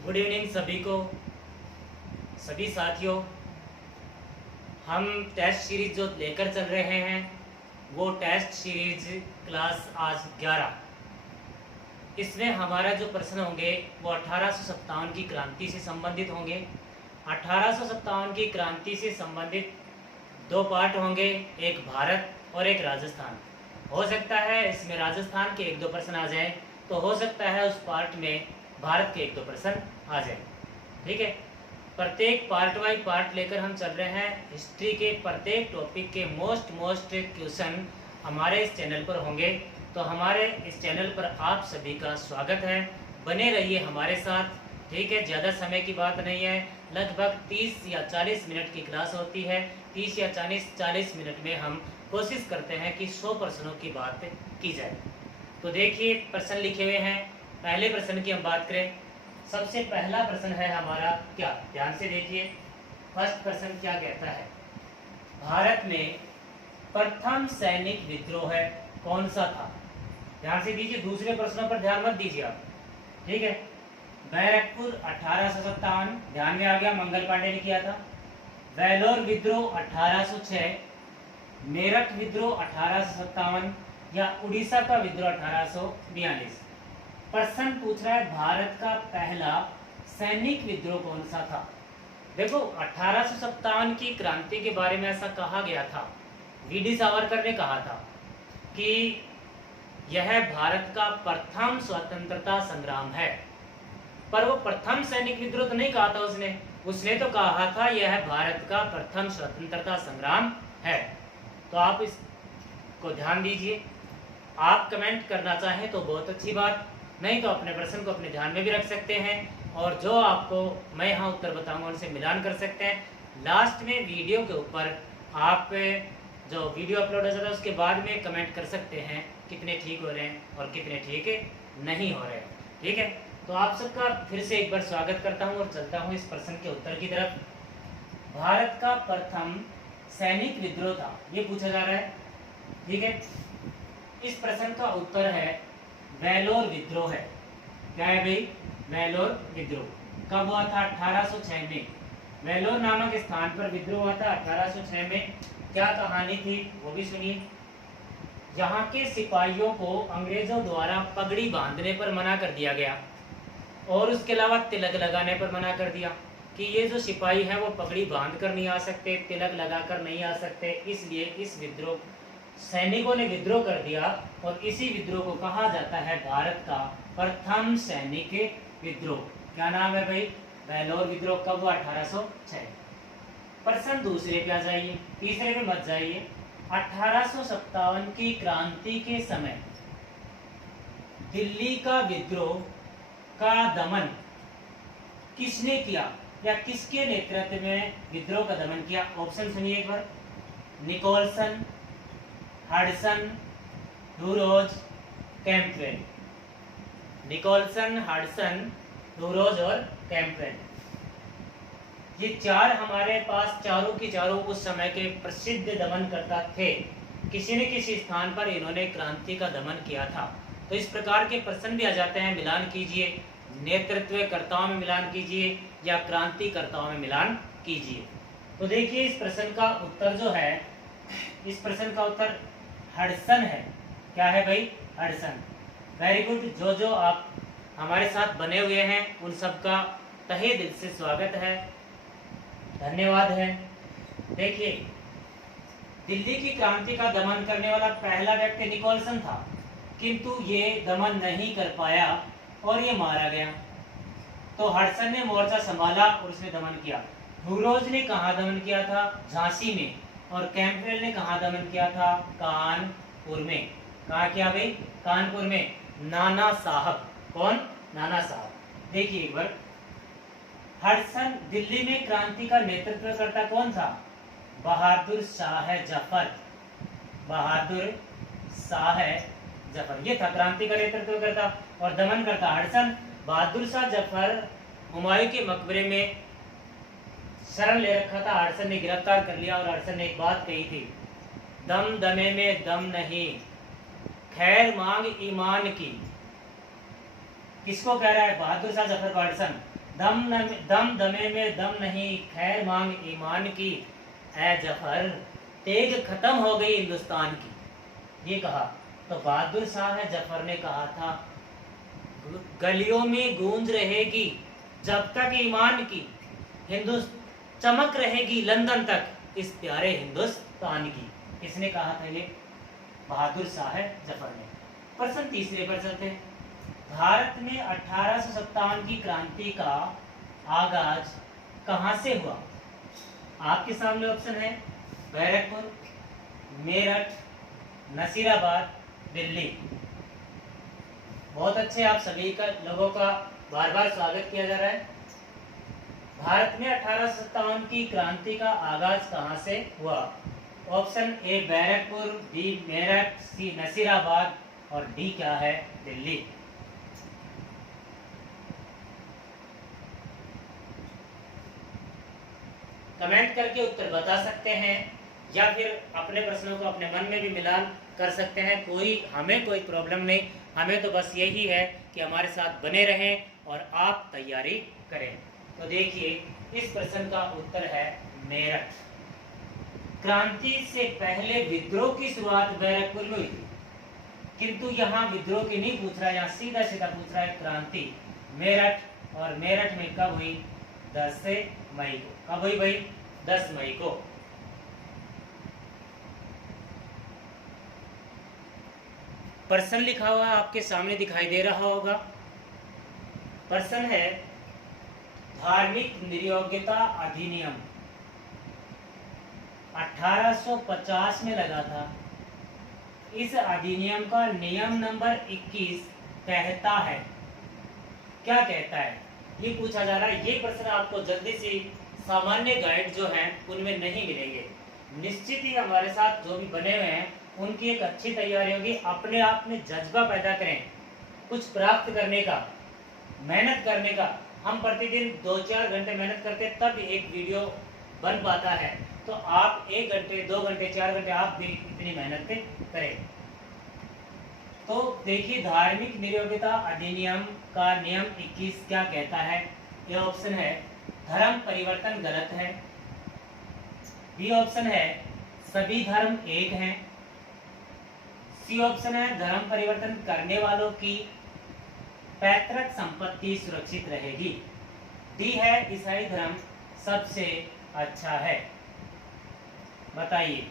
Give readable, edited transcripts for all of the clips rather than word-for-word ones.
Good evening सभी को, सभी साथियों। हम टेस्ट सीरीज जो लेकर चल रहे हैं वो टेस्ट सीरीज क्लास आज 11। इसमें हमारा जो प्रश्न होंगे वो 1857 की क्रांति से संबंधित होंगे। 1857 की क्रांति से संबंधित दो पार्ट होंगे, एक भारत और एक राजस्थान। हो सकता है इसमें राजस्थान के एक दो प्रश्न आ जाएं, तो हो सकता है उस पार्ट में भारत के एक दो प्रश्न आ जाएं। ठीक है, प्रत्येक पार्ट वाइज पार्ट लेकर हम चल रहे हैं। हिस्ट्री के प्रत्येक टॉपिक के मोस्ट क्वेश्चन हमारे इस चैनल पर होंगे। तो हमारे इस चैनल पर आप सभी का स्वागत है, बने रहिए हमारे साथ। ठीक है, ज़्यादा समय की बात नहीं है, लगभग 30 या 40 मिनट की क्लास होती है। 30 या 40 मिनट में हम कोशिश करते हैं कि 100 प्रश्नों की बात की जाए। तो देखिए प्रश्न लिखे हुए हैं। पहले प्रश्न की हम बात करें, सबसे पहला प्रश्न है हमारा क्या, ध्यान से देखिए। फर्स्ट प्रश्न क्या कहता है, भारत में प्रथम सैनिक विद्रोह है कौन सा था। ध्यान से दीजिए, दूसरे प्रश्नों पर ध्यान मत दीजिए आप। ठीक है, बैरकपुर 1857 ध्यान में आ गया, मंगल पांडे ने किया था। वेलोर विद्रोह 1806, मेरठ विद्रोह 1857 या उड़ीसा का विद्रोह 1842। प्रश्न पूछ रहा है भारत का पहला सैनिक विद्रोह कौन सा था। देखो 1857 की क्रांति के बारे में ऐसा कहा गया था, वीडी सावरकर ने कहा था कि यह भारत का प्रथम स्वतंत्रता संग्राम है। पर वो प्रथम सैनिक विद्रोह तो नहीं कहा था उसने तो कहा था यह भारत का प्रथम स्वतंत्रता संग्राम है। तो आप इसको ध्यान दीजिए। आप कमेंट करना चाहें तो बहुत अच्छी बात, नहीं तो अपने प्रश्न को अपने ध्यान में भी रख सकते हैं, और जो आपको मैं यहाँ उत्तर बताऊंगा उनसे मिलान कर सकते हैं। लास्ट में वीडियो के ऊपर आप जो वीडियो अपलोड हो जाता है उसके बाद में कमेंट कर सकते हैं कितने ठीक हो रहे हैं और कितने ठीक नहीं हो रहे हैं। ठीक है, तो आप सबका फिर से एक बार स्वागत करता हूँ और चलता हूँ इस प्रश्न के उत्तर की तरफ। भारत का प्रथम सैनिक विद्रोह था, ये पूछा जा रहा है। ठीक है, इस प्रश्न का उत्तर है वेलोर विद्रोह है। क्या है भाई, वेलोर विद्रोह। कब हुआ था, 1806 में। वेलोर नामक स्थान पर विद्रोह हुआ था 1806 में। क्या कहानी थी वो भी सुनिए। यहाँ के सिपाहियों को अंग्रेजों द्वारा पगड़ी बांधने पर मना कर दिया गया, और उसके अलावा तिलक लगाने पर मना कर दिया कि ये जो सिपाही हैं वो पगड़ी बांध कर नहीं आ सकते, तिलक लगाकर नहीं आ सकते। इसलिए इस विद्रोह सैनिकों ने विद्रोह कर दिया, और इसी विद्रोह को कहा जाता है भारत का प्रथम सैनिक विद्रोह। क्या नाम है भाई, वेलोर विद्रोह। कब हुआ, 1806। प्रश्न दूसरे पे आ जाइए, तीसरे पे मत जाइए। 1857 की क्रांति के समय दिल्ली का विद्रोह का दमन किसने किया, या किसके नेतृत्व में विद्रोह का दमन किया। ऑप्शन सुनिए एक बार, Nicholson, Hudson, Hugh Rose, Campbell. Nicholson, Hudson, Hugh Rose और कैंपबेल, ये चार हमारे पास चारों की चारों उस समय के प्रसिद्ध दमनकर्ता थे। किसी न किसी स्थान पर इन्होंने क्रांति का दमन किया था। तो इस प्रकार के प्रश्न भी आ जाते हैं, मिलान कीजिए, नेतृत्वकर्ताओं में मिलान कीजिए या क्रांतिकर्ताओं में मिलान कीजिए। तो देखिए इस प्रश्न का उत्तर जो है, इस प्रश्न का उत्तर हडसन है। क्या है भाई, हडसन। Very good. जो आप हमारे साथ बने हुए हैं उन सबका तहे दिल से स्वागत है, धन्यवाद है। देखिए दिल्ली की क्रांति का दमन करने वाला पहला व्यक्ति निकोलसन था, किंतु ये दमन नहीं कर पाया और ये मारा गया। तो हडसन ने मोर्चा संभाला और उसने दमन किया। डूरोज ने कहाँ दमन किया था, झांसी में, और कैंपबेल ने कहाँ दमन किया था, कानपुर में। कहाँ किया भाई, कानपुर में। नाना साहब, कौन, नाना साहब। देखिए एक बार, हडसन दिल्ली में क्रांति का नेतृत्व करता कौन था, बहादुर शाह जफर। बहादुर शाह जफर ये था क्रांति का नेतृत्व करता, और दमन करता हडसन। बहादुर शाह जफर हुमायूं के मकबरे में शरण ले रखा था, हडसन ने गिरफ्तार कर लिया, और हडसन ने एक बात कही थी, दम दमे में दम नहीं, खैर मांग ईमान की। किसको कह रहा है, बहादुर शाह जफर को हडसन। दम दमे में दम नहीं, खैर मांग ईमान की, ऐ जफर तेग खत्म हो गई हिंदुस्तान की। ये कहा तो बहादुर शाह जफर ने कहा था, गलियों में गूंज रहेगी जब तक ईमान की, चमक रहेगी लंदन तक इस प्यारे हिंदुस्तान की। किसने कहा था ये? बहादुर शाह जफर ने। प्रश्न तीसरे पर चलते हैं। भारत में 1857 की क्रांति का आगाज कहां से हुआ? आपके सामने ऑप्शन है बैरकपुर, मेरठ, नसीराबाद, दिल्ली। बहुत अच्छे, आप सभी का लोगों का बार बार स्वागत किया जा रहा है। भारत में 1857 की क्रांति का आगाज कहां से हुआ? Option A Barrackpore, B Meerut, C Nasirabad और डी क्या है? दिल्ली। कमेंट करके उत्तर बता सकते हैं या फिर अपने प्रश्नों को अपने मन में भी मिलान कर सकते हैं। हमें कोई प्रॉब्लम नहीं, हमें तो बस यही है कि हमारे साथ बने रहें और आप तैयारी करें। तो देखिए, इस प्रश्न का उत्तर है मेरठ। क्रांति से पहले विद्रोह की शुरुआत बैरकपुर में हुई थी, किंतु यहाँ विद्रोह की नहीं पूछ रहा है, यहाँ सीधा सीधा पूछ रहा है क्रांति मेरठ। और मेरठ में कब हुई? 10 मई को। कब हुई भाई? 10 मई को। प्रश्न लिखा हुआ आपके सामने दिखाई दे रहा होगा। प्रश्न है, धार्मिक नियोग्यता अधिनियम 1850 में लगा था। इस अधिनियम का नियम नंबर 21 कहता है, क्या कहता है? ये पूछा जा रहा है। ये प्रश्न आपको जल्दी से सामान्य गाइड जो हैं उनमें नहीं मिलेंगे। निश्चित ही हमारे साथ जो भी बने हुए हैं उनकी एक अच्छी तैयारी होगी। अपने आप में जज्बा पैदा करें कुछ प्राप्त करने का, मेहनत करने का। हम प्रतिदिन 2-4 घंटे मेहनत करते हैं तब एक वीडियो बन पाता है। तो आप 1 घंटे, 2 घंटे, 4 घंटे आप भी इतनी मेहनत करें। तो देखिए, धार्मिक नियोग्यता अधिनियम का नियम 21 क्या कहता है? ये ऑप्शन है धर्म परिवर्तन गलत है, बी ऑप्शन है सभी धर्म एक हैं, सी ऑप्शन है धर्म परिवर्तन करने वालों की पैतृक संपत्ति सुरक्षित रहेगी, डी है ईसाई धर्म सबसे अच्छा है। बताइए।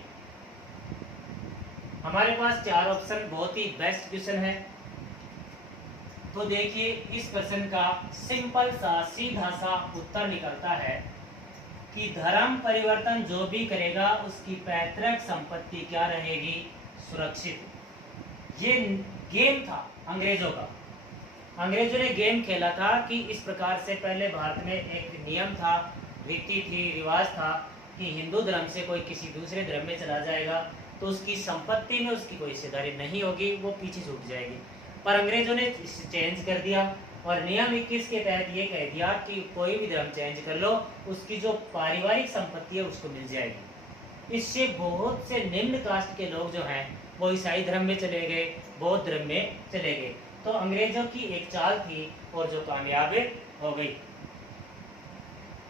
हमारे पास 4 ऑप्शन, बहुत ही बेस्ट क्वेश्चन है। तो देखिए, इस प्रश्न का सिंपल सा सीधा सा उत्तर निकलता है कि धर्म परिवर्तन जो भी करेगा उसकी पैतृक संपत्ति क्या रहेगी? सुरक्षित। ये गेम था अंग्रेजों का। अंग्रेजों ने गेम खेला था कि इस प्रकार से पहले भारत में एक नियम था, रीति थी, रिवाज था कि हिंदू धर्म से कोई किसी दूसरे धर्म में चला जाएगा तो उसकी संपत्ति में उसकी कोई हिस्सेदारी नहीं होगी, वो पीछे छूट जाएगी। पर अंग्रेजों ने इसे चेंज कर दिया और नियम 21 के तहत ये कह दिया कि कोई भी धर्म चेंज कर लो, उसकी जो पारिवारिक संपत्ति है उसको मिल जाएगी। इससे बहुत से निम्न कास्ट के लोग जो हैं वो ईसाई धर्म में चले गए, बौद्ध धर्म में चले गए। तो अंग्रेजों की एक चाल थी और जो कामयाब हो गई।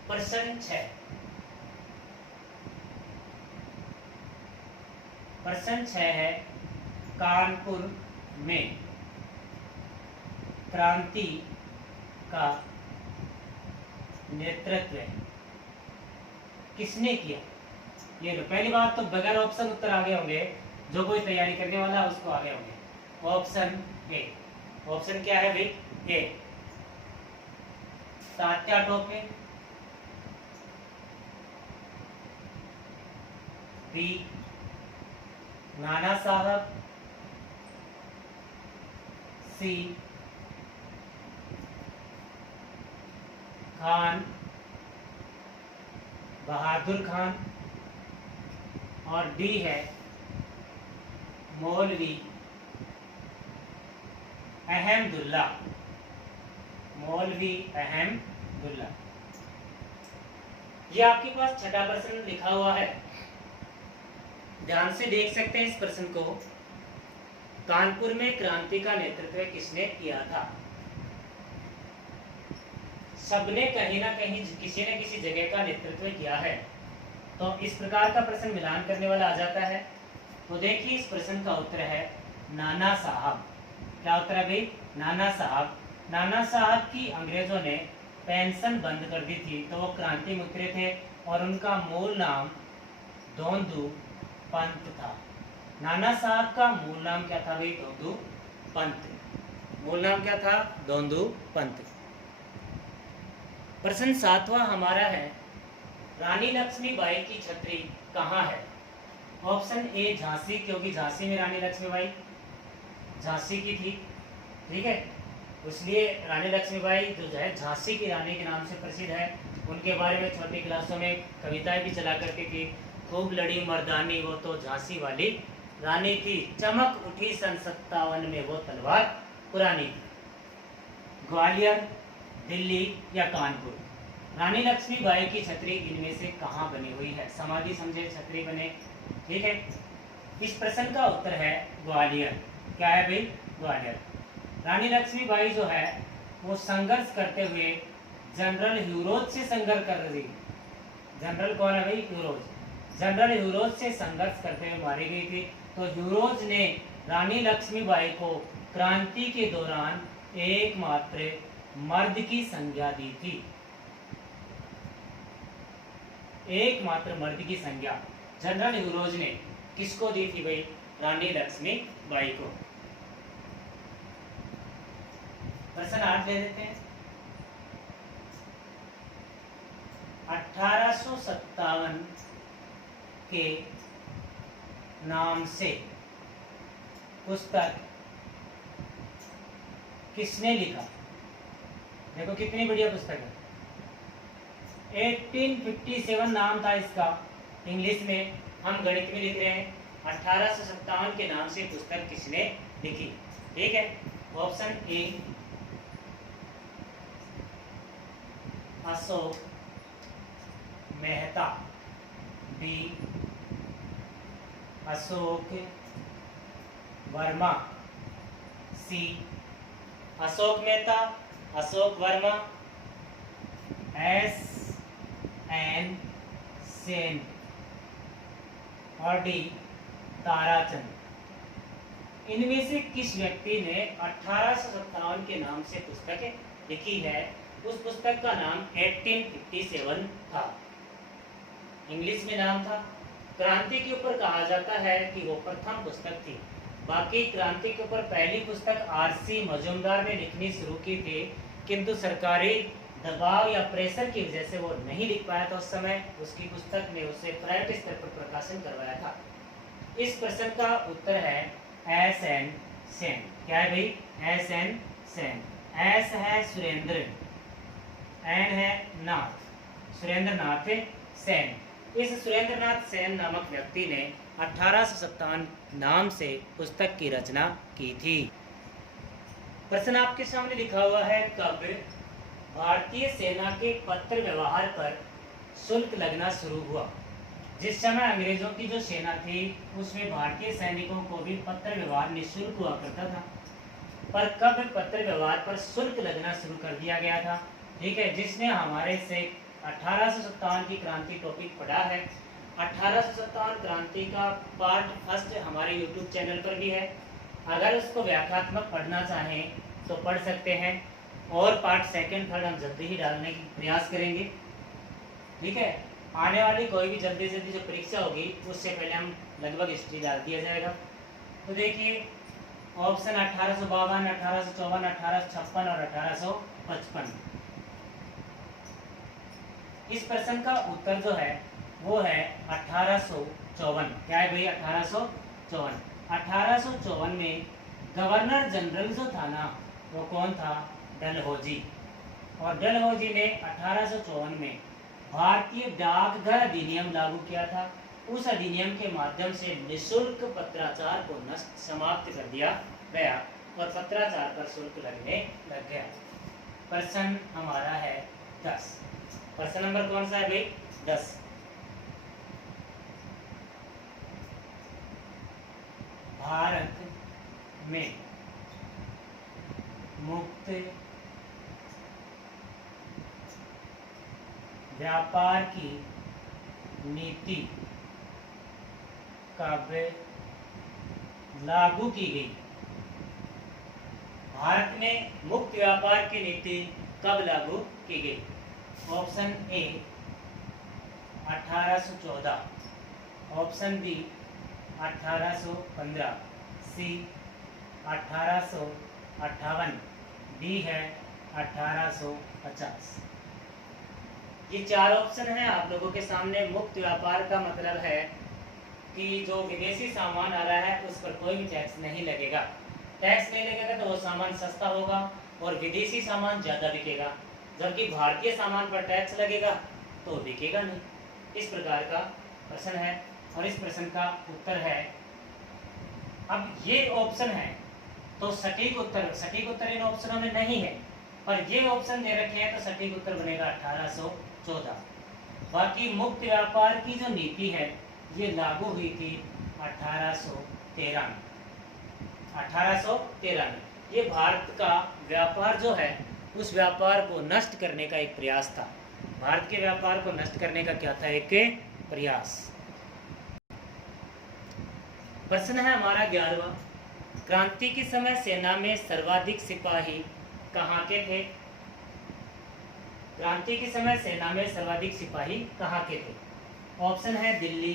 प्रश्न 6। प्रश्न 6 है, कानपुर में क्रांति का नेतृत्व किसने किया? ये लो, पहली बात तो बगैर ऑप्शन उत्तर आगे होंगे, जो कोई तैयारी करने वाला है उसको आगे होंगे। Option A. ऑप्शन क्या है भाई? ए तात्या टोपे, बी नाना साहब, सी खान बहादुर खान और डी है मौलवी अहमदुल्ला। मौलवी अहमदुल्ला। ये आपके पास छठा प्रश्न लिखा हुआ है, ध्यान से देख सकते हैं इस प्रश्न को। कानपुर में क्रांति का नेतृत्व किसने किया था? सबने कहीं ना कहीं किसी न किसी जगह का नेतृत्व किया है। तो इस प्रकार का प्रश्न मिलान करने वाला आ जाता है। तो देखिए इस प्रश्न का उत्तर है नाना साहब। क्या उत्तर है भाई? नाना साहब। नाना साहब की अंग्रेजों ने पेंशन बंद कर दी थी, तो वो क्रांति में उतरे थे और उनका मूल नाम दोंदू पंत था। नाना साहब का मूल नाम क्या था भाई? दोंदू पंत। मूल नाम क्या था? दोंदू पंत। प्रश्न 7वां हमारा है रानी लक्ष्मीबाई की छतरी कहाँ है? ऑप्शन ए झांसी, क्योंकि झांसी में रानी लक्ष्मीबाई झांसी की थी, ठीक है, इसलिए रानी लक्ष्मीबाई जो है झांसी की रानी के नाम से प्रसिद्ध है। उनके बारे में छोटी क्लासों में कविताएं भी चला करती थी। खूब लड़ी मर्दानी वो तो झांसी वाली रानी थी, चमक उठी सन 57 में वो तलवार पुरानी थी। ग्वालियर, दिल्ली या कानपुर? रानी लक्ष्मीबाई की छतरी इनमें से कहाँ बनी हुई है? समाधि समझे छतरी बने, ठीक है। इस प्रश्न का उत्तर है ग्वालियर। क्या है भाई? ग्वालियर। रानी लक्ष्मीबाई जो है वो संघर्ष करते हुए जनरल ह्यूरोज से संघर्ष कर रही। जनरल कौन है भाई? ह्यूरोज। जनरल ह्यूरोज से संघर्ष करते हुए मारी गई थी। तो ह्यूरोज ने रानी लक्ष्मीबाई को क्रांति के दौरान एकमात्र मर्द की संज्ञा दी थी। एकमात्र मर्द की संज्ञा जनरल ह्यूरोज ने किसको दी थी भाई? रानी लक्ष्मीबाई को। प्रश्न 8 ले लेते हैं। 1857 के नाम से पुस्तक किसने लिखा? देखो कितनी बढ़िया पुस्तक है। 1857 नाम था इसका, इंग्लिश में, हम गणित में लिख रहे हैं। 1857 के नाम से पुस्तक किसने लिखी? ठीक है। Option A Ashok Mehta, B Ashok Verma, C Ashok Mehta, Ashok Verma, S N Sen और डी ताराचंद। इनमें से किस व्यक्ति ने 1857 के नाम से पुस्तक लिखी है? उस पुस्तक का नाम 1857 था, इंग्लिश में नाम था। क्रांति के ऊपर कहा जाता है कि वो प्रथम पुस्तक थी। बाकी क्रांति के ऊपर पहली पुस्तक आरसी मजूमदार ने लिखनी शुरू की थी, किंतु सरकारी दबाव या प्रेशर की वजह से वो नहीं लिख पाया था उस समय। उसकी पुस्तक ने उसे प्राइवेट स्तर पर प्रकाशन करवाया था। इस प्रश्न का उत्तर है एस एन सेन। क्या है भाई? S N Sen. एस है सुरेंद्र, एन है नाथ, सुरेंद्र नाथ सेन। इस सुरेंद्र नाथ सेन नामक व्यक्ति ने 1857 नाम से पुस्तक की रचना की थी। प्रश्न आपके सामने लिखा हुआ है कब भारतीय सेना के पत्र व्यवहार पर शुल्क लगना शुरू हुआ? जिस समय अंग्रेजों की जो सेना थी उसमें भारतीय सैनिकों को भी पत्र व्यवहार निःशुल्क हुआ करता था, पर कब पत्र व्यवहार पर शुल्क लगना शुरू कर दिया गया था? ठीक है, जिसने हमारे से 1857 की क्रांति टॉपिक पढ़ा है। 1857 क्रांति का पार्ट फर्स्ट हमारे YouTube चैनल पर भी है। अगर उसको व्याख्यात्मक पढ़ना चाहें तो पढ़ सकते हैं, और पार्ट सेकंड थर्ड हम जल्दी ही डालने की प्रयास करेंगे। ठीक है, आने वाली कोई भी जल्दी जल्दी जो परीक्षा होगी उससे पहले हम लगभग हिस्ट्री डाल दिया जाएगा। तो देखिए ऑप्शन 1852, 1854, 1856 और 1855। इस प्रश्न का उत्तर जो है वो है 1854। क्या है भाई? 1854। 1854 में गवर्नर जनरल जो था ना वो कौन था? डलहौजी। और डलहौजी ने 1854 में भारतीय डाकघर अधिनियम लागू किया था। उस अधिनियम के माध्यम से निःशुल्क पत्राचार को नष्ट समाप्त कर दिया गया और पत्राचार पर शुल्क लगने लग गया। प्रश्न हमारा है 10। प्रश्न नंबर कौन सा है भाई? 10। भारत में मुक्त व्यापार की नीति कब लागू की गई? भारत में मुक्त व्यापार की नीति कब लागू की गई? Option A 1814, option B 1815, C 1858, D है 1850। ये चार ऑप्शन हैं आप लोगों के सामने। मुक्त व्यापार का मतलब है कि जो विदेशी सामान आ रहा है उस पर कोई भी टैक्स नहीं लगेगा। टैक्स नहीं लगेगा तो वो सामान सस्ता होगा और विदेशी सामान ज़्यादा बिकेगा, जबकि भारतीय सामान पर टैक्स लगेगा तो बिकेगा नहीं। इस प्रकार का प्रश्न है और इस प्रश्न का उत्तर है, अब ये ऑप्शन है तो सटीक उत्तर इन ऑप्शनों में नहीं है, पर ये ऑप्शन दे रखे हैं तो सटीक उत्तर बनेगा 1814। बाकी मुक्त व्यापार की जो नीति है ये लागू हुई थी 1813 में। 1813 में ये भारत का व्यापार जो है उस व्यापार को नष्ट करने का एक प्रयास था। भारत के व्यापार को नष्ट करने का क्या था? एक प्रयास। प्रश्न है हमारा 11वां, क्रांति के समय सेना में सर्वाधिक सिपाही कहाँ के थे? क्रांति के समय सेना में सर्वाधिक सिपाही कहाँ के थे? ऑप्शन है दिल्ली,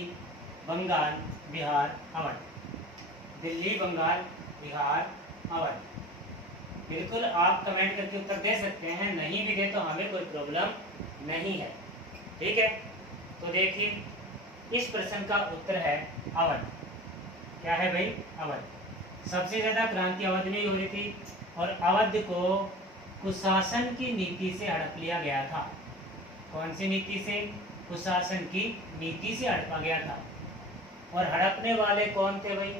बंगाल, बिहार, अवध। दिल्ली, बंगाल, बिहार, अवध। बिल्कुल आप कमेंट करके उत्तर दे सकते हैं, नहीं भी दे तो हमें कोई प्रॉब्लम नहीं है, ठीक है। तो देखिए इस प्रश्न का उत्तर है अवध। क्या है भाई? अवध। सबसे ज्यादा क्रांति अवध में ही हो रही थी और अवध को कुशासन की नीति से हड़प लिया गया था। कौन सी नीति से? कुशासन की नीति से हड़पा गया था। और हड़पने वाले कौन थे भाई?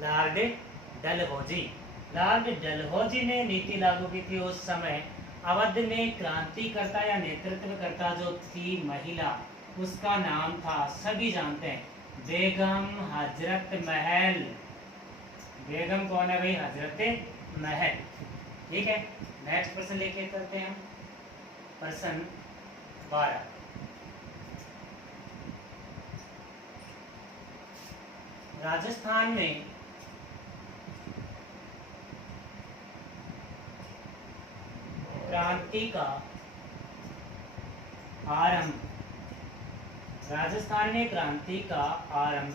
लॉर्ड डलहौजी। लॉर्ड डलहौजी ने नीति लागू की थी उस समय। अवध में क्रांतिकर्ता या नेतृत्वकर्ता जो थी महिला, उसका नाम था, सभी जानते हैं, बेगम हजरत महल। बेगम कौन है भाई? हजरत महल। ठीक है, नेक्स्ट प्रश्न लेके चलते हैं हम। प्रश्न 12, राजस्थान में क्रांति का आरंभ, राजस्थान में क्रांति का आरंभ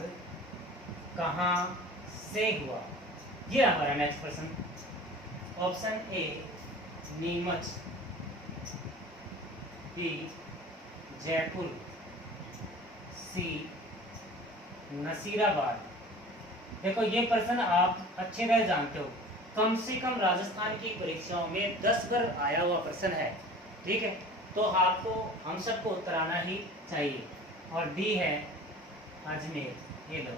कहाँ से हुआ? ये हमारा नेक्स्ट प्रश्न। Option A Neemuch, B Jaipur, C Nasirabad. देखो ये प्रश्न आप अच्छे तरह जानते हो, कम से कम राजस्थान की परीक्षाओं में 10 बार आया हुआ प्रश्न है, ठीक है। तो आपको हम सबको उत्तर आना ही चाहिए। और डी है अजमेर। ये लो,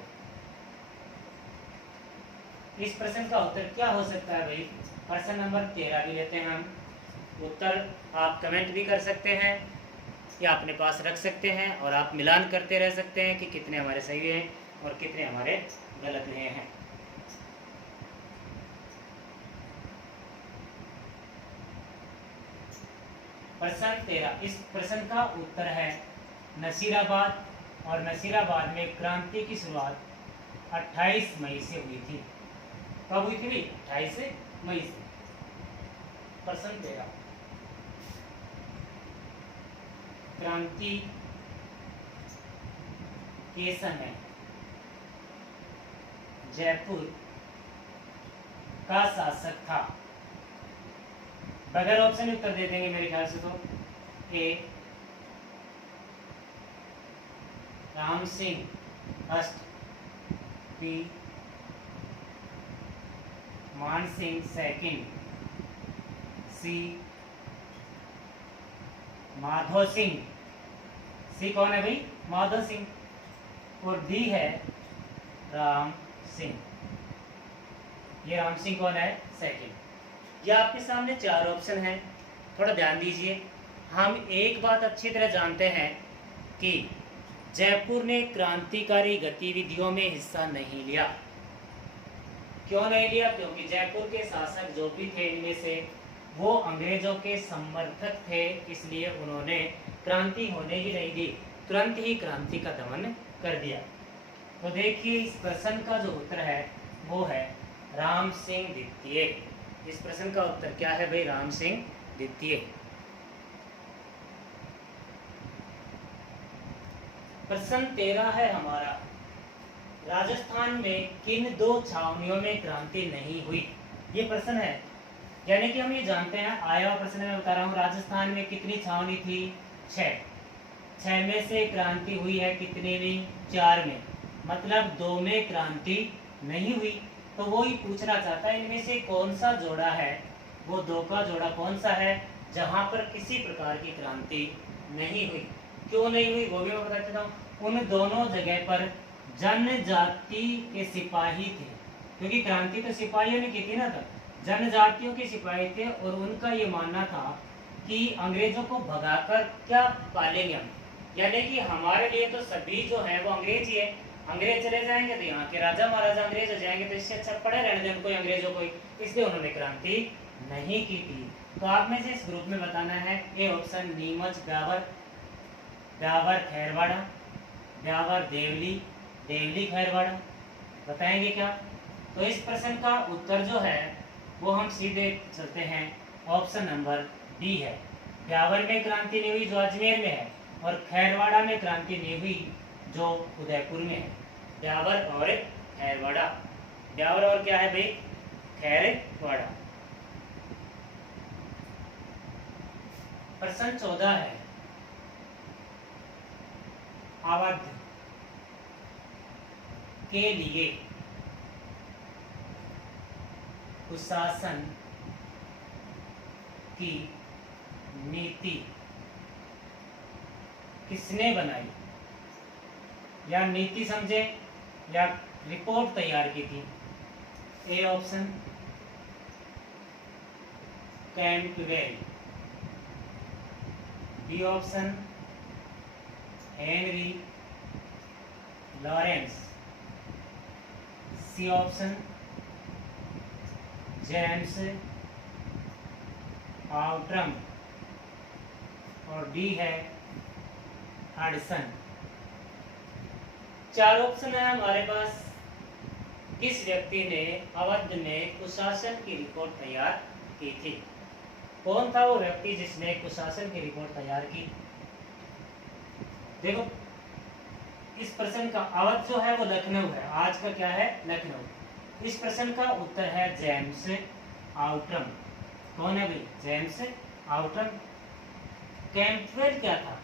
इस प्रश्न का उत्तर क्या हो सकता है भाई? प्रश्न नंबर 13 भी लेते हैं हम। उत्तर आप कमेंट भी कर सकते हैं या अपने पास रख सकते हैं और आप मिलान करते रह सकते हैं कि कितने हमारे सही हैं और कितने हमारे गलत रहे हैं। प्रश्न 13, इस प्रश्न का उत्तर है नसीराबाद। और नसीराबाद में क्रांति की शुरुआत 28 मई से हुई थी। कब हुई थी भाई? 28 मई से। प्रश्न 13, क्रांति के समय जयपुर का शासक था। बगैर ऑप्शन उत्तर दे देंगे मेरे ख्याल से तो। ए राम सिंह फर्स्ट, बी मान सिंह सेकंड, सी माधो सिंह। सी कौन है भाई? माधो सिंह। और डी है राम सिंह। ये राम सिंह कौन है? सेकंड। ये आपके सामने 4 ऑप्शन हैं, थोड़ा ध्यान दीजिए। हम एक बात अच्छी तरह जानते हैं कि जयपुर ने क्रांतिकारी गतिविधियों में हिस्सा नहीं लिया। क्यों नहीं लिया? क्योंकि जयपुर के शासक जो भी थे इनमें से वो अंग्रेजों के समर्थक थे, इसलिए उन्होंने क्रांति होने ही नहीं दी, तुरंत ही क्रांति का दमन कर दिया। तो देखिए इस प्रश्न का जो उत्तर है वो है राम सिंह द्वितीय। इस प्रश्न का उत्तर क्या है भाई? राम सिंह द्वितीय। प्रश्न 13 है हमारा, राजस्थान में किन दो छावनियों में क्रांति नहीं हुई? ये प्रश्न है, यानी कि हम ये जानते हैं, आया हुआ प्रश्न में बता रहा हूँ, राजस्थान में कितनी छावनी थी? 6 में से क्रांति हुई है कितने में? 4 में, मतलब 2 में क्रांति नहीं हुई। तो वो ही पूछना चाहता है इनमें से कौन सा जोड़ा है, वो 2 का जोड़ा कौन सा है जहां पर किसी प्रकार की क्रांति नहीं हुई? क्यों नहीं हुई वो भी मैं बता देता हूँ। उन दोनों जगह पर जनजाति के सिपाही थे, क्योंकि क्रांति तो सिपाहियों ने की थी ना, तब जनजातियों के सिपाही थे और उनका ये मानना था कि अंग्रेजों को भगाकर क्या पालेंगे हम, यानी कि हमारे लिए तो सभी जो है वो अंग्रेज ही है, अंग्रेज चले जाएंगे तो यहाँ के राजा महाराजा अंग्रेज हो जाएंगे, तो इससे अच्छा पड़े रहने दें उनको अंग्रेजों को, इसलिए उन्होंने क्रांति नहीं की थी। तो आप में से इस ग्रुप में बताना है ए ऑप्शन, नीमच ब्यावर, ब्यावर खैरवाड़ा, ब्यावर देवली, देवली खैरवाड़ा, बताएंगे क्या? तो इस प्रश्न का उत्तर जो है वो हम सीधे चलते हैं, ऑप्शन नंबर डी है। ब्यावर में क्रांति नहीं हुई जो अजमेर में है, और खैरवाड़ा में क्रांति नहीं हुई जो उदयपुर में है। ब्यावर और खैरवाड़ा, ब्यावर और क्या है भाई? खैरवाड़ा। प्रश्न 14 है, अवध के लिए कुशासन की नीति किसने बनाई? या नीति समझे या रिपोर्ट तैयार की थी? A option Cantwell, B option Henry Lawrence, C option James Outram, और डी है हडसन। 4 ऑप्शन है हमारे पास। किस व्यक्ति ने अवध में कुशासन की रिपोर्ट तैयार की थी? कौन था वो व्यक्ति जिसने कुशासन की रिपोर्ट तैयार की? देखो इस प्रश्न का, अवध जो है वो लखनऊ है, आज का क्या है? लखनऊ। इस प्रश्न का उत्तर है जेम्स आउट्रम। कौन है भाई? James Outram. कैंटवेल क्या था?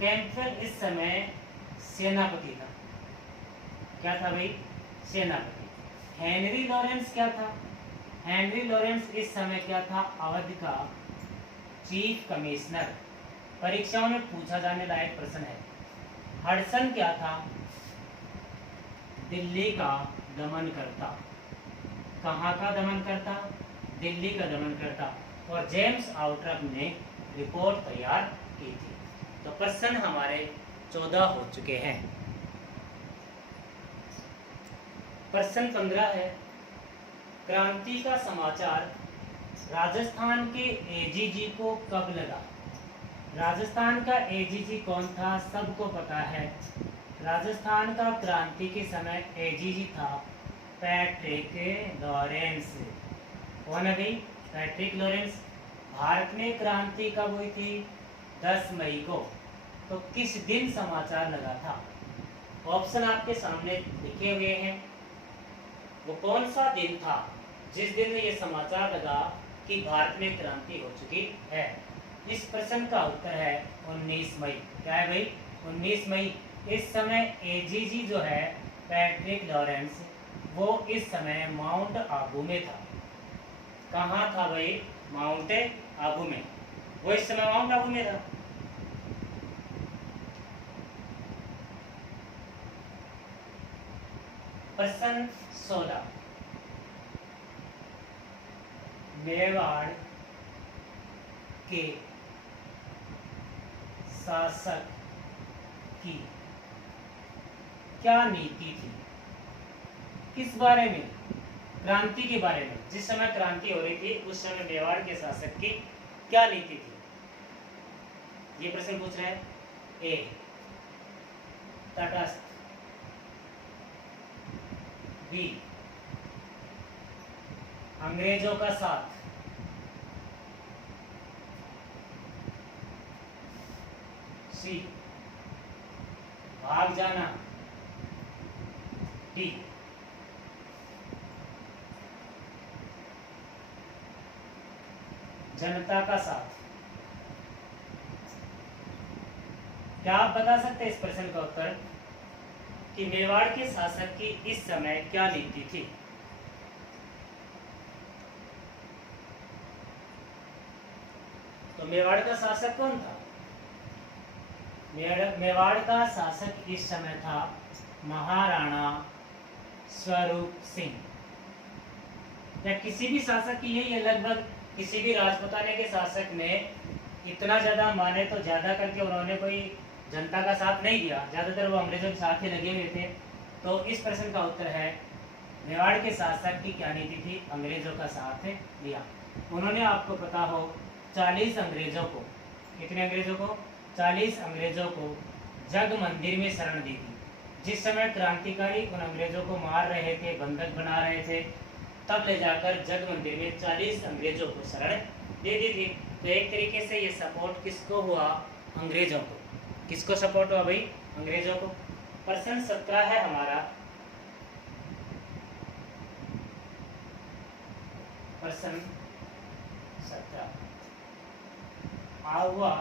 कैंटवेल इस समय सेनापति था। क्या था भाई? सेनापति। हेनरी लॉरेंस क्या था? हेनरी लॉरेंस इस समय क्या था? अवध का चीफ कमिश्नर। परीक्षाओं में पूछा जाने लायक प्रश्न है। हडसन क्या था? दिल्ली का दमन करता। कहाँ का दमन करता? दिल्ली का दमन करता। और जेम्स आउट्रम ने रिपोर्ट तैयार की थी। तो प्रश्न हमारे 14 हो चुके हैं। प्रश्न 15 है, क्रांति का समाचार राजस्थान के एजीजी को कब लगा? राजस्थान का एजीजी कौन था? सबको पता है। राजस्थान का क्रांति के समय एजीजी था पैट्रिक लॉरेंस। कौन है भाई? Patrick Lawrence. भारत में क्रांति कब हुई थी? 10 मई को। तो किस दिन समाचार लगा था? ऑप्शन आपके सामने लिखे हुए हैं। वो कौन सा दिन था जिस दिन ये समाचार लगा कि भारत में क्रांति हो चुकी है? इस प्रश्न का उत्तर है 19 मई। क्या है भाई? 19 मई। इस समय एजीजी जो है पैट्रिक लॉरेंस, वो इस समय माउंट आबू में था। कहाँ था भाई? माउंट आबू में। वो इस समय माउंट आबू में था। प्रश्न 16, मेवाड़ के शासक की क्या नीति थी? किस बारे में? क्रांति के बारे में, जिस समय क्रांति हो रही थी उस समय मेवाड़ के शासक की क्या नीति थी, ये प्रश्न पूछ रहे हैं। ए तटस्थ, बी अंग्रेजों का साथ, सी भाग जाना, डी जनता का साथ। क्या आप बता सकते हैं इस प्रश्न का उत्तर कि मेवाड़ के शासक की इस समय क्या नीति थी? तो मेवाड़ का शासक कौन था? मेवाड़ का शासक इस समय था महाराणा स्वरूप सिंह। या किसी भी शासक की यही है, लगभग किसी भी राजपुताने के शासक ने इतना ज़्यादा माने तो ज़्यादा करके उन्होंने कोई जनता का साथ नहीं दिया, ज़्यादातर वो अंग्रेजों के साथ ही लगे हुए थे। तो इस प्रश्न का उत्तर है मेवाड़ के शासक की क्या नीति थी? अंग्रेजों का साथ दिया। उन्होंने, आपको पता हो, 40 अंग्रेजों को, कितने अंग्रेजों को? 40 अंग्रेजों को जग मंदिर में शरण दी थी। जिस समय क्रांतिकारी उन अंग्रेजों को मार रहे थे, बंधक बना रहे थे, तब ले जाकर जग मंदिर में 40 अंग्रेजों को शरण दे दी थी। तो एक तरीके से ये सपोर्ट किसको हुआ? अंग्रेजों को। किसको सपोर्ट हुआ भाई? अंग्रेजों को। प्रश्न 17 है हमारा। प्रश्न 17, आहुआ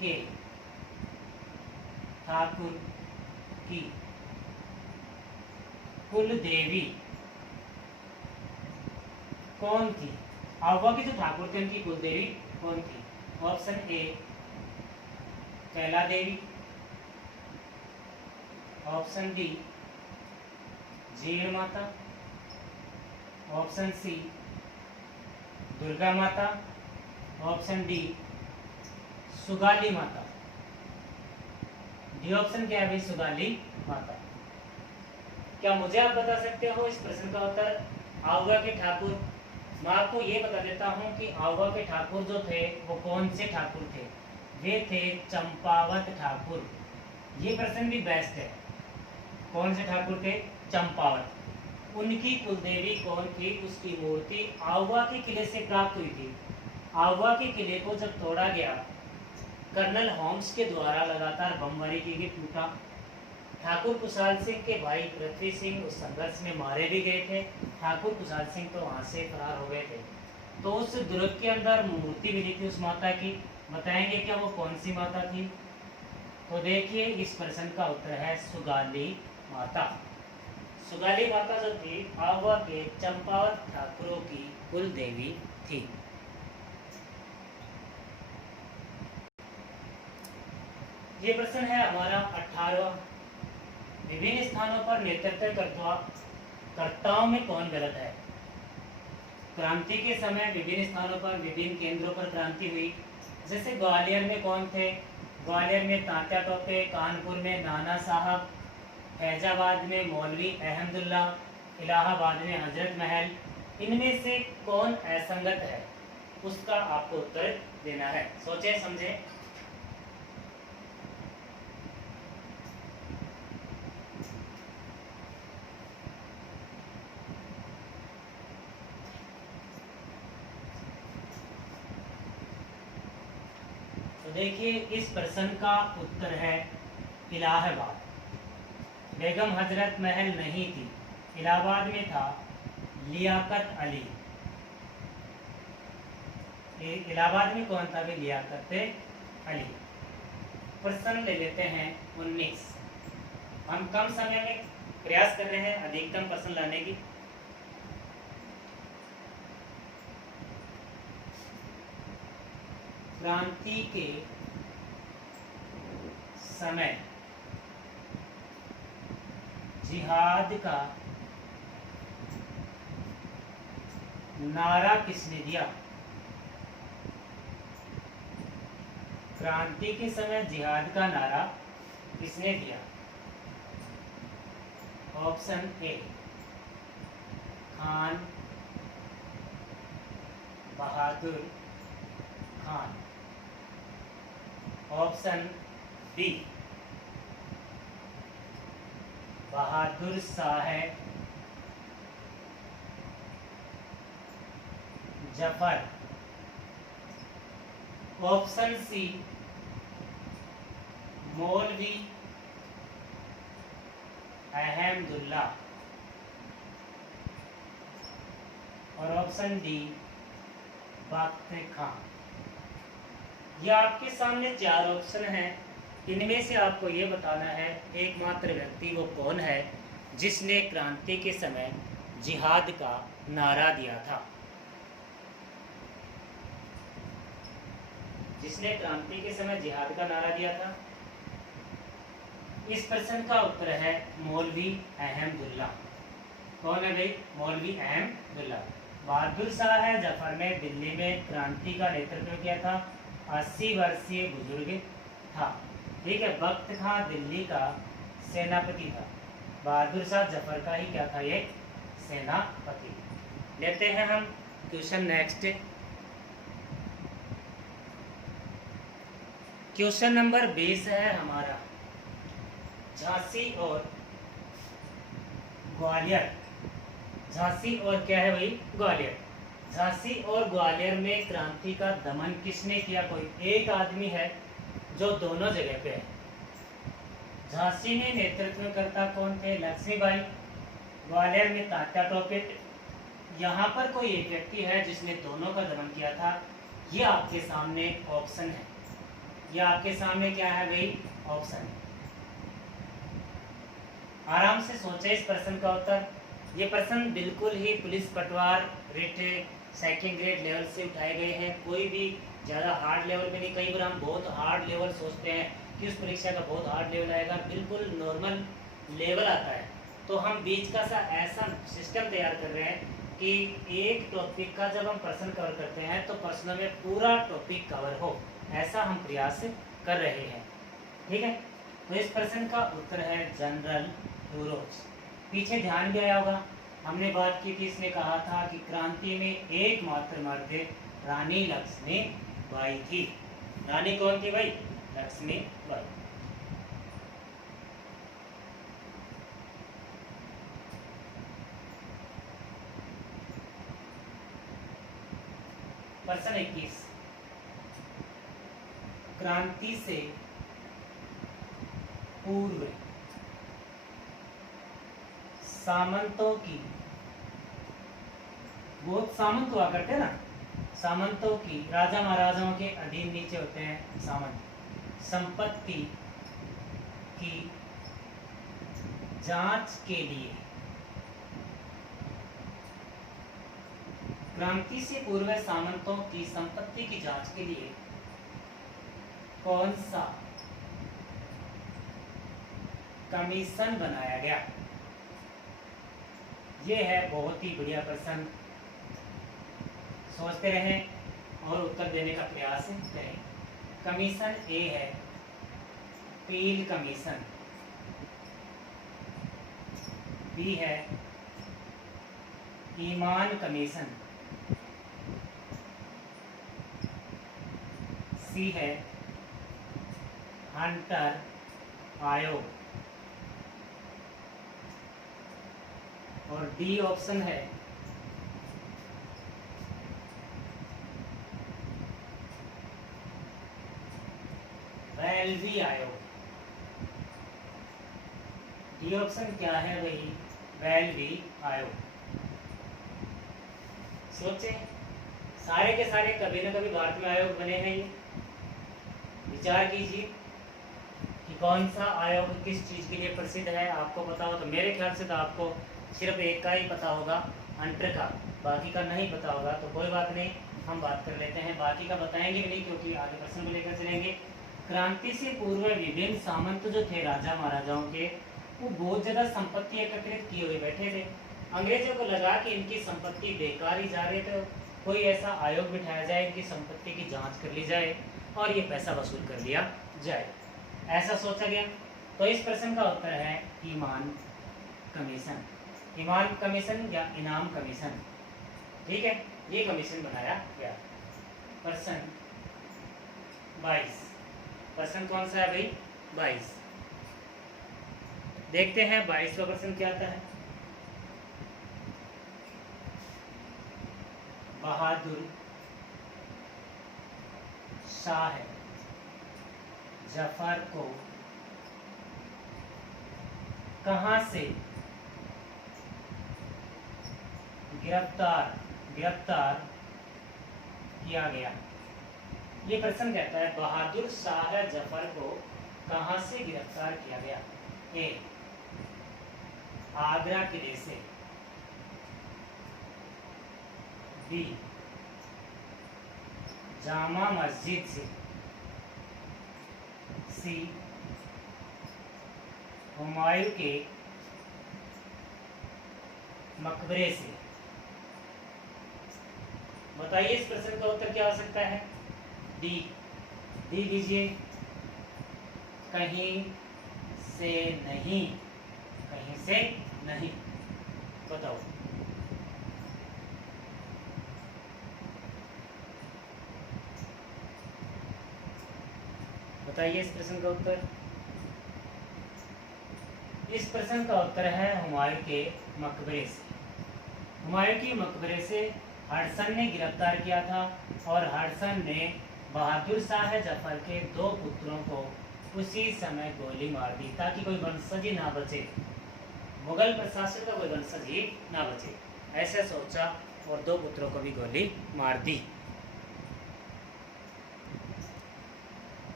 के ठाकुर की कुल देवी कौन थी? आहुआ के जो ठाकुर थे उनकी कुल देवी कौन थी? Option A Kaila Devi, option B Jeen Mata, option C Durga माता, ऑप्शन डी सुगाली माता। डी ऑप्शन क्या है भाई? सुगाली माता। क्या मुझे आप बता सकते हो इस प्रश्न का उत्तर? आहुआ के ठाकुर, मैं आपको ये बता देता हूँ कि आहुआ के ठाकुर जो थे वो कौन से ठाकुर थे? वे थे चंपावत ठाकुर। ये प्रश्न भी बेस्ट है। कौन से ठाकुर थे? चंपावत। उनकी कुलदेवी कौन थी? उसकी मूर्ति आहुआ के किले से प्राप्त हुई थी। आहुआ के किले को जब तोड़ा गया, कर्नल होम्स के द्वारा लगातार बमबारी की गई, टूटा। ठाकुर कुशाल सिंह के भाई पृथ्वी सिंह उस संघर्ष में मारे भी गए थे। ठाकुर कुशाल सिंह तो वहाँ से फरार हो गए थे। तो उस दुर्ग के अंदर मूर्ति मिली थी उस माता की। बताएंगे क्या वो कौन सी माता थी? तो देखिए, इस प्रश्न का उत्तर है सुगाली माता। सुगाली माता जो थी आहुआ के चंपावत ठाकुरों की कुल देवी थी। ये प्रश्न है हमारा 18वां। विभिन्न स्थानों पर नेतृत्वकर्ताओं में कौन गलत है? क्रांति के समय विभिन्न स्थानों पर, विभिन्न केंद्रों पर क्रांति हुई। जैसे ग्वालियर में कौन थे? ग्वालियर में तात्या टोपे, कानपुर में नाना साहब, फैजाबाद में मौलवी अहमदुल्ला, इलाहाबाद में हजरत महल। इनमें से कौन असंगत है? उसका आपको उत्तर देना है। सोचे समझे। देखिए, इस प्रश्न का उत्तर है इलाहाबाद। बेगम हजरत महल नहीं थी, इलाहाबाद में था लियाकत अली। इलाहाबाद में कौन था भी? लियाकत अली। प्रश्न ले लेते हैं 19। हम कम समय में प्रयास कर रहे हैं अधिकतम प्रश्न लाने की। क्रांति के समय जिहाद का नारा किसने दिया? क्रांति के समय जिहाद का नारा किसने दिया? Option A Khan Bahadur Khan. Option B Bahadur Shah Zafar. Option C Maulvi Ahmadullah. और ऑप्शन डी बख्त खान। ये आपके सामने चार ऑप्शन हैं। इनमें से आपको ये बताना है एकमात्र व्यक्ति वो कौन है जिसने क्रांति के समय जिहाद का नारा दिया था। जिसने क्रांति के समय जिहाद का नारा दिया था। इस प्रश्न का उत्तर है मौलवी अहमदुल्ला। कौन है भाई? मौलवी अहमदुल्ला। बहादुर शाह जफर ने दिल्ली में क्रांति का नेतृत्व किया था। 80 वर्षीय बुजुर्ग था। ठीक है। बख्त खां दिल्ली का सेनापति था। बहादुर शाह जफर का ही क्या था? ये सेनापति। लेते हैं हम क्वेश्चन नेक्स्ट। क्वेश्चन नंबर 20 है हमारा झांसी और ग्वालियर। झांसी और क्या है भाई? ग्वालियर। झांसी और ग्वालियर में क्रांति का दमन किसने किया? कोई एक आदमी है जो दोनों जगह पे है। झांसी में नेतृत्वकर्ता कौन थे? लक्ष्मीबाई। ग्वालियर में तात्या टोपे। यहाँ पर कोई एक व्यक्ति है जिसने दोनों का दमन किया था। ये आपके सामने ऑप्शन है। ये आपके सामने क्या है भाई? ऑप्शन है। आराम से सोचे इस प्रश्न का उत्तर। ये प्रश्न बिल्कुल ही पुलिस पटवार रिट सेकंड ग्रेड लेवल से उठाए गए हैं। कोई भी ज़्यादा हार्ड लेवल में नहीं। कई बार हम बहुत हार्ड लेवल सोचते हैं कि उस परीक्षा का बहुत हार्ड लेवल आएगा। बिल्कुल नॉर्मल लेवल आता है। तो हम बीच का सा ऐसा सिस्टम तैयार कर रहे हैं कि एक टॉपिक का जब हम प्रश्न कवर करते हैं तो प्रश्नों में पूरा टॉपिक कवर हो, ऐसा हम प्रयास कर रहे हैं। ठीक है। तो इस प्रश्न का उत्तर है जनरल डूरोज। पीछे ध्यान भी आया होगा, हमने बात की थी। इसने कहा था कि क्रांति में एकमात्र मर्द रानी लक्ष्मीबाई थी। रानी कौन थी भाई? लक्ष्मीबाई। प्रश्न 21। क्रांति से पूर्व सामंतों की, बहुत सामंत हुआ करते ना, सामंतों की, राजा महाराजाओं के अधीन नीचे होते हैं सामंत, संपत्ति की जांच के लिए क्रांति से पूर्व सामंतों की संपत्ति की जांच के लिए कौन सा कमीशन बनाया गया? यह है बहुत ही बढ़िया प्रश्न। सोचते रहें और उत्तर देने का प्रयास करें। कमीशन ए है पील कमीशन, बी है ईमान कमीशन, सी है हंटर आयोग और डी ऑप्शन है वेल्वी आयोग। डी ऑप्शन क्या है भाई? वेल्वी आयोग। सोचे, सारे के सारे कभी ना कभी भारत में आयोग बने हैं। ये विचार कीजिए कि कौन सा आयोग किस चीज के लिए प्रसिद्ध है। आपको पता हो तो मेरे ख्याल से तो आपको सिर्फ एक का ही पता होगा, हंटर का, बाकी का नहीं पता होगा। तो कोई बात नहीं, हम बात कर लेते हैं। बाकी का बताएंगे भी नहीं क्योंकि आगे प्रश्न को लेकर चलेंगे। क्रांति से पूर्व विभिन्न सामंत जो थे राजा महाराजाओं के, वो बहुत ज़्यादा संपत्ति एकत्रित किए हुए बैठे थे। अंग्रेजों को लगा कि इनकी संपत्ति बेकार ही जा रही, तो कोई ऐसा आयोग बिठाया जाए, इनकी संपत्ति की जांच कर ली जाए और ये पैसा वसूल कर लिया जाए, ऐसा सोचा गया। तो इस प्रश्न का उत्तर है ईमान कमीशन। इमाम कमीशन या इनाम कमीशन, ठीक है, ये कमीशन बनाया गया। पर्सन 22, पर्सन कौन सा है भाई? 22। देखते हैं 22वां पर्सन क्या आता है। बहादुर शाह जफर को कहां से गिरफ्तार किया गया? ये प्रश्न कहता है बहादुर शाह जफर को कहां से गिरफ्तार किया गया? ए, आगरा किले से, बी, जामा मस्जिद से, सी, हुमायूं के मकबरे से। बताइए इस प्रश्न का उत्तर क्या हो सकता है? डी दीजिए। कहीं से नहीं, कहीं से नहीं। बताओ। बताइए इस प्रश्न का उत्तर। इस प्रश्न का उत्तर है हुमायूं के मकबरे से। हुमायूं के मकबरे से हडसन ने गिरफ्तार किया था और हडसन ने बहादुर शाह जफर के 2 पुत्रों को उसी समय गोली मार दी ताकि कोई वंशज ही ना बचे, मुगल प्रशासन का कोई वंशज ही ना बचे, ऐसा सोचा और 2 पुत्रों को भी गोली मार दी।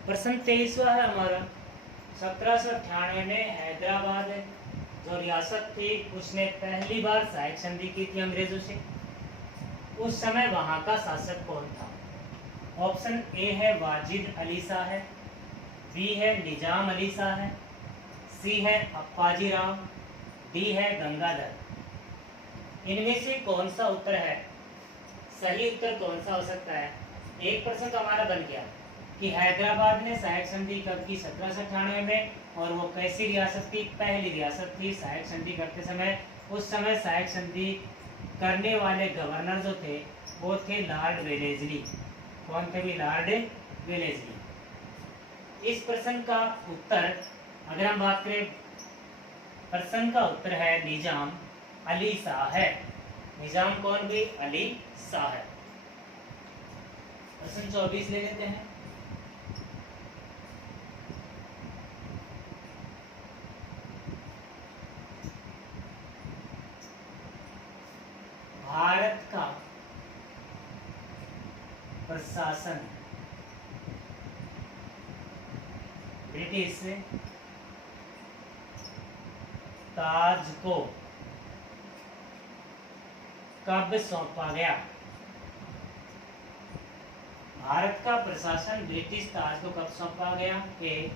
प्रश्न 23वां है हमारा। 1798 में हैदराबाद जो रियासत थी उसने पहली बार सहायक संधि की थी अंग्रेजों से। उस समय वहां का शासक कौन था? ऑप्शन ए है वाजिद अली शाह, बी है निजाम अली शाह, सी है अप्पाजी राव, डी है गंगाधर। इनमें से कौन सा उत्तर है? सही उत्तर कौन सा हो सकता है? एक प्रश्न तो हमारा बन गया कि हैदराबाद ने सहायक संधि कब की? 1798 में। और वो कैसी रियासत थी? पहली रियासत थी सहायक संधि करते समय। उस समय सहायक संधि करने वाले गवर्नर जो थे वो थे लॉर्ड वेलेस्ली। कौन थे भी? Lord Wellesley. इस प्रश्न का उत्तर अगर हम बात करें, प्रश्न का उत्तर है निजाम अली शाह है। निजाम कौन भी? अली शाह है। प्रश्न 24 ले लेते हैं। भारत का प्रशासन ब्रिटिश ताज को कब सौंपा गया? भारत का प्रशासन ब्रिटिश ताज को कब सौंपा गया? ए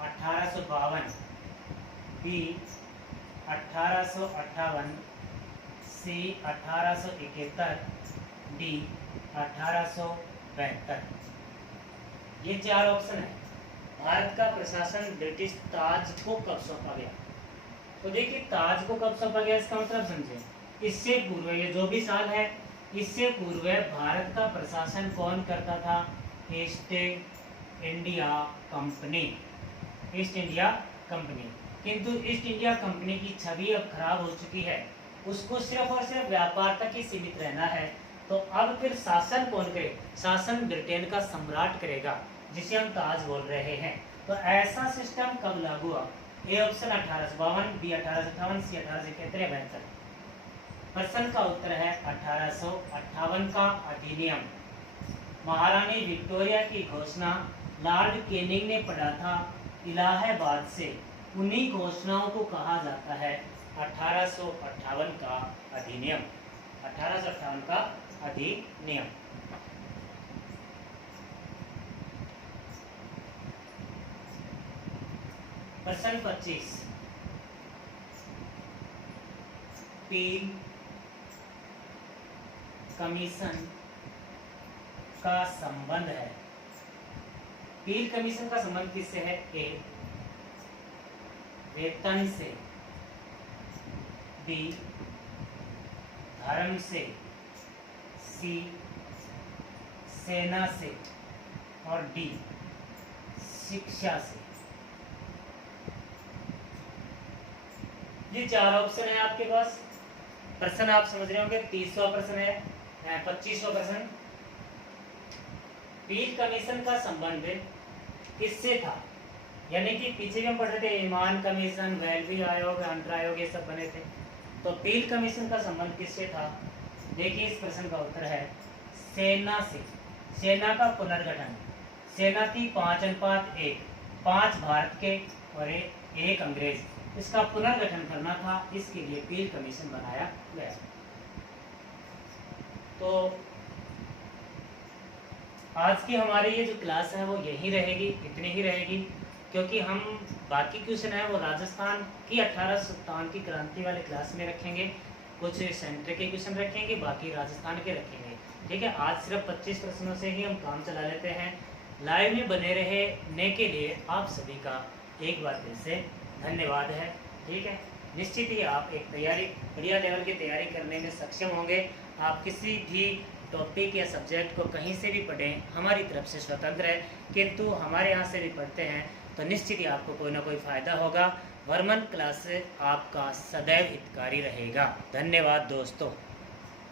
1852, बी 1858, सी 1871, डी 1872। ये 4 ऑप्शन है। भारत का प्रशासन ब्रिटिश ताज को कब सौंपा गया? तो देखिए ताज को कब सौंपा गया इसका मतलब समझे। इससे पूर्व, ये जो भी साल है, इससे पूर्व भारत का प्रशासन कौन करता था? East India company. East India company. किंतु ईस्ट इंडिया कंपनी की छवि अब खराब हो चुकी है, उसको सिर्फ और सिर्फ व्यापार तक ही सीमित रहना है। तो अब फिर शासन कौन करे? शासन ब्रिटेन का सम्राट करेगा, जिसे हम ताज बोल रहे हैं। तो ऐसा सिस्टम कब लागू हुआ? ए ऑप्शन 1852, बी 1858, सी 1871 या 72। प्रश्न का उत्तर है 1858 का अधिनियम। महारानी विक्टोरिया की घोषणा लॉर्ड कैनिंग ने पढ़ा था इलाहाबाद से। उन्हीं घोषणाओं को कहा जाता है 1858 का अधिनियम। 1858 का अधिनियम। प्रश्न 25। पील कमीशन का संबंध है। पील कमीशन का संबंध किससे है? ए वेतन से, बी धर्म से, सी सेना से और डी शिक्षा से। ये 4 ऑप्शन है आपके पास। प्रश्न आप समझ रहे होंगे। 30वां प्रश्न है, 25वां प्रश्न। पील कमीशन का संबंध किससे था? यानी कि पीछे भी हम पढ़ रहे थे ईमान कमीशन, वेल्वी आयोग, अंतर आयोग, ये सब बने थे। तो पील कमीशन का संबंध किससे था? देखिए इस प्रश्न का उत्तर है सेना से। सेना का पुनर्गठन। सेना थी 5:1, 5 भारत के और एक अंग्रेज। इसका पुनर्गठन करना था, इसके लिए पील कमीशन बनाया गया। तो आज की हमारी ये जो क्लास है वो यही रहेगी, इतनी ही रहेगी, क्योंकि हम बाकी क्वेश्चन है वो राजस्थान की 1857 की क्रांति वाले क्लास में रखेंगे। कुछ सेंटर के क्वेश्चन रखेंगे, बाकी राजस्थान के रखेंगे। ठीक है, आज सिर्फ 25 प्रश्नों से ही हम काम चला लेते हैं। लाइव में बने रहने के लिए आप सभी का एक बार फिर से धन्यवाद है। ठीक है, निश्चित ही आप एक बढ़िया लेवल की तैयारी करने में सक्षम होंगे। आप किसी भी टॉपिक या सब्जेक्ट को कहीं से भी पढ़ें, हमारी तरफ से स्वतंत्र है, किंतु हमारे यहाँ से भी पढ़ते हैं तो निश्चित ही आपको कोई ना कोई फ़ायदा होगा। वर्मन क्लास आपका सदैव हितकारी रहेगा। धन्यवाद दोस्तों।